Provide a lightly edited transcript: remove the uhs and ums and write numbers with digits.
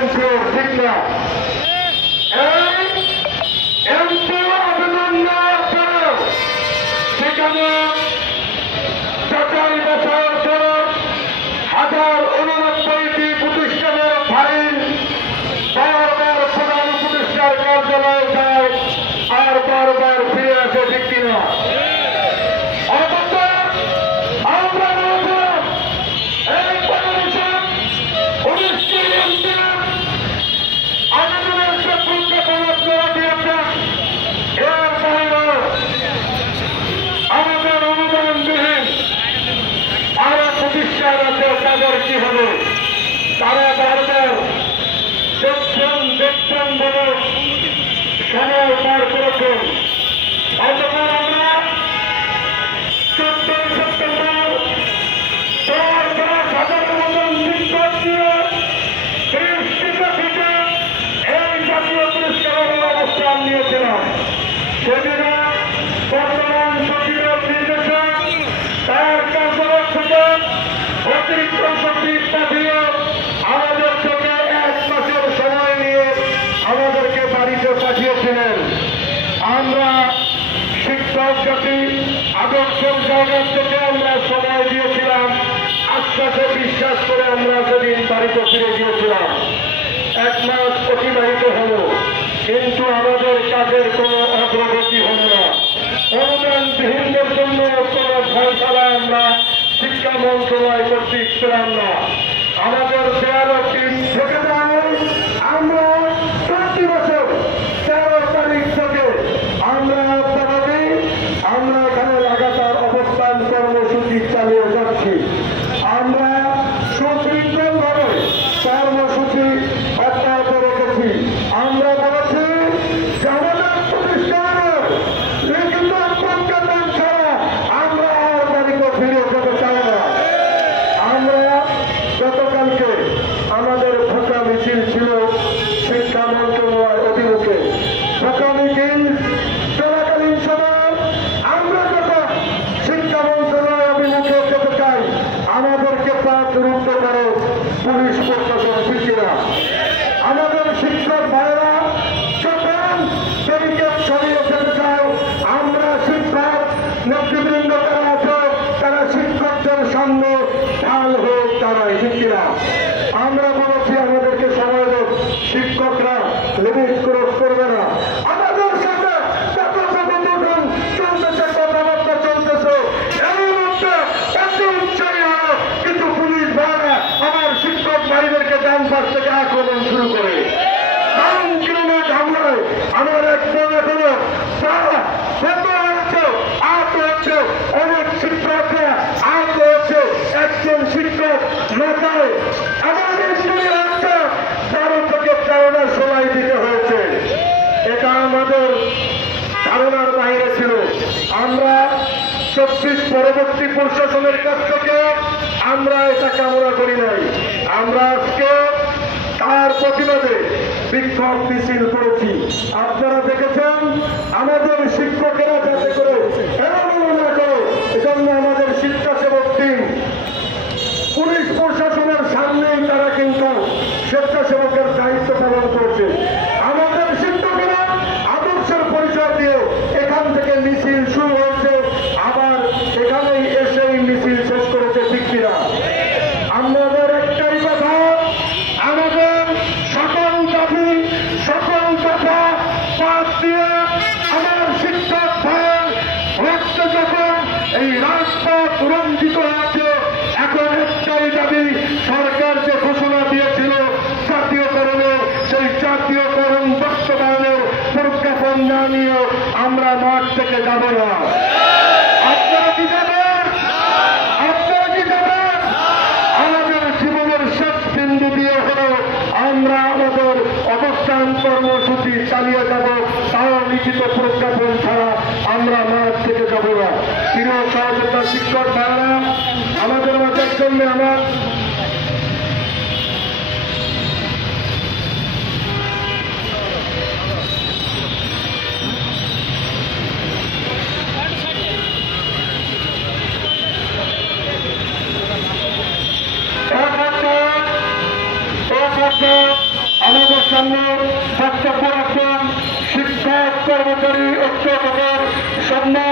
MP ঠিক না MP আবেদন নেওয়ার পরেও সেখানে যাচাই বাছাইয়ের পর 1089টি প্রতিষ্ঠানের ফাইল বারবার প্রধান উপদেষ্টার কার্যালয়ে যায় আর বারবার ফিরে আসে ঠিক কিনা আমরা বলছিলাম এই বাংলাদেশের 19টি এমপি আবেদনের প্রজ্ঞাপন আপনারা দিয়েছেন এর বাইরে আমাদের অনুদানবিহীন আরো প্রতিষ্ঠান আছে তাদের কি হবে তারা বারবার দেখছেন বলে সময় পার করেছেন অথচ আমরা 14 সেপ্টেম্বর 10,000 মতন শিক্ষক দিয়ে 30টিতে থেকে এই জাতীয় পুরস্কারের অবস্থান নিয়েছিলাম সেদিনে বর্তমান সচিবের নির্দেশে তার কার্যালয় থেকে অতিরিক্ত সচিব পাঠিয়ে আমাদের থেকে 1 মাসের সময় নিয়ে আমাদেরকে বাড়িতে পাঠিয়েছিলেন আমরা শিক্ষক জাতি আদর্শের জায়গা থেকে আমরা সময় দিয়েছিলাম আশ্বাসে বিশ্বাস করে আমরা সেদিন বাড়িতে ফিরে গিয়েছিলাম 1 মাস অতিবাহিত হল কিন্তু আমাদের কাজের কোনো অগ্রগতি হল না অনুদানবিহীনদের জন্য কোনো ফয়সালা আমরা শিক্ষা মন্ত্রণালয় কর্তৃক পেলাম না আমাদের 13টি থেকে যায় আমরা প্রতি বছর 13 তারিখ থেকে আমরা এখানে লাগাতার অবস্থান কর্মসূচি চালিয়ে যাচ্ছি আমরা সুশৃঙ্খলভাবে কর্মসূচি অব্যাহত রেখেছি আমরা বলেছি যে আমাদের প্রতিষ্ঠানের লিখিত প্রজ্ঞাপন ছাড়া আমরা আর বাড়িতে ফিরে যেতে চাই না আমরা গতকালকে আমাদের ভোকা মিছিল ছিল শিক্ষা মন্ত্রণালয় অভিমুখে ভোকা মিছিল চলাকালীন সময় আমরা যখন শিক্ষা মন্ত্রণালয় অভিমুখে যেতে চাই আমাদেরকে পথ রুদ্ধ করে পুলিশ প্রশাসন ফিরছিনা আমাদের শিক্ষক ভাইয়েরা যখন ব্যারিকেড সরিয়ে যেতে চায় আমরা শিক্ষক নেতৃবৃন্দ যারা আছে তারা শিক্ষকদের সামনে ঢাল হয়ে দাঁড়ায় ফিরছিনা আমরা বলেছি আমাদেরকে সময় দেব শিক্ষকরা লিমিট ক্রস করবে না আমাদের সাথে চলতেছে কথাবার্তা চলতেছে এর মধ্যে এত উচ্চারী হলো কিন্তু পুলিশ ভাইরা আমার শিক্ষক ভাইদেরকে ডান পাশ থেকে আক্রমণ শুরু করে 3 কিলোমিটার হামলায় আমার একজন এখনো আহত হচ্ছে অনেক শিক্ষকরা আহত হচ্ছে একজন শিক্ষক মাথায় আমার স্কুলে হচ্ছে 12 থেকে 14টা সেলাই দিতে হয়েছে এটা আমাদের ধারণার বাইরে ছিল আমরা 24 পরবর্তী প্রশাসনের কাছ থেকে আমরা এটা কামনা করি নাই আমরা আজকে তার প্রতিবাদে বিক্ষোভ মিছিল করেছি আপনারা দেখেছেন আমাদের শিক্ষকেরা যাতে করে এমন না করে এজন্য আমাদের স্বেচ্ছাসেবক টিম পুলিশ প্রশাসনের সামনেই তারা কিন্তু স্বেচ্ছাসেবকের দায়িত্ব পালন করছে আমাদের শিক্ষকেরা আদর্শের পরিচয় দিয়ে এখান থেকে মিছিল শুরু হয়েছে আবার এখানেই এসেই মিছিল শেষ করেছে ঠিক কিনা আমাদের একটাই কথা আমাদের সকল দাবি সকল কথা বাদ দিয়ে আমার শিক্ষক ভাইয়ের রক্ত যখন এই রাজপথ রঞ্জিত হয়েছে এখন একটাই দাবি সরকার যে ঘোষণা দিয়েছিল জাতীয়করণের সেই জাতীয়করণ বাস্তবায়নের প্রজ্ঞাপন না নিয়ে আমরা মাঠ থেকে যাব না আপনারা কি যাবেন আপনারা কি যাবেন আমাদের জীবনের শেষ বিন্দু দিয়ে হলো আমরা আমাদের অবস্থান কর্মসূচি চালিয়ে যাব তাও লিখিত প্রজ্ঞাপন ছাড়া আমরা মাঠ থেকে যাব না প্রিয় সহযোগিতা শিক্ষক ভাইরা আমাদের মাঝের জন্য আমার আমাদের সামনে বক্তব্য রাখবেন শিক্ষক কর্মচারী ঐক্য দলের সম্মান